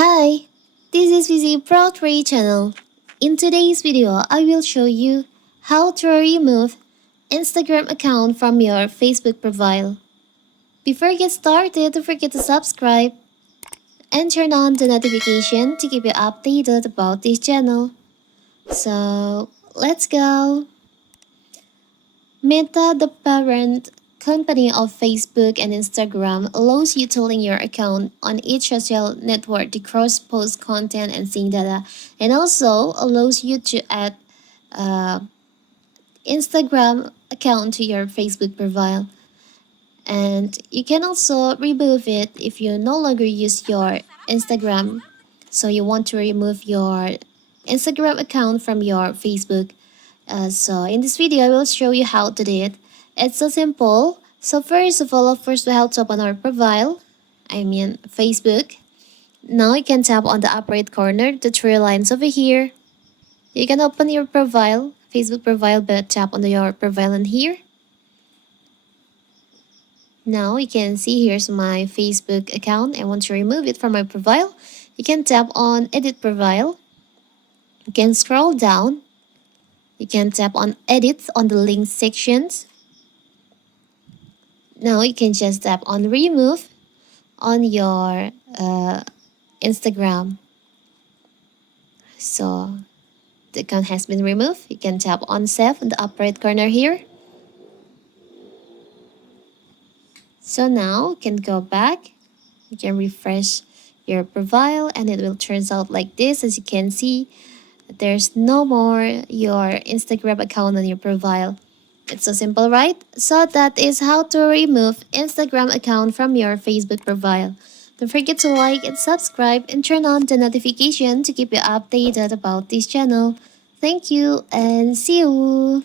Hi, this is VZ Pro 3 channel. In today's video, I will show you how to remove Instagram account from your Facebook profile. Before you get started, don't forget to subscribe and turn on the notification to keep you updated about this channel. So, let's go! Meta, the parent company of Facebook and Instagram, allows you to link your account on each social network to cross-post content and sync data, and also allows you to add Instagram account to your Facebook profile. And you can also remove it if you no longer use your Instagram. So you want to remove your Instagram account from your Facebook. So in this video, I will show you how to do it. It's so simple. So first of all, we have to open our profile. Facebook. Now you can tap on the upper right corner, the three lines over here. You can open your profile, Facebook profile, but tap on your profile in here. Now you can see here's my Facebook account. I want to remove it from my profile. You can tap on edit profile. You can scroll down. You can tap on edit on the link sections. Now you can just tap on remove on your Instagram. So the account has been removed. You can tap on save in the upper right corner here. So now you can go back. You can refresh your profile and it will turn out like this. As you can see, there's no more your Instagram account on your profile. It's so simple, right? So that is how to remove Instagram account from your Facebook profile. Don't forget to like and subscribe and turn on the notification to keep you updated about this channel. Thank you and see you!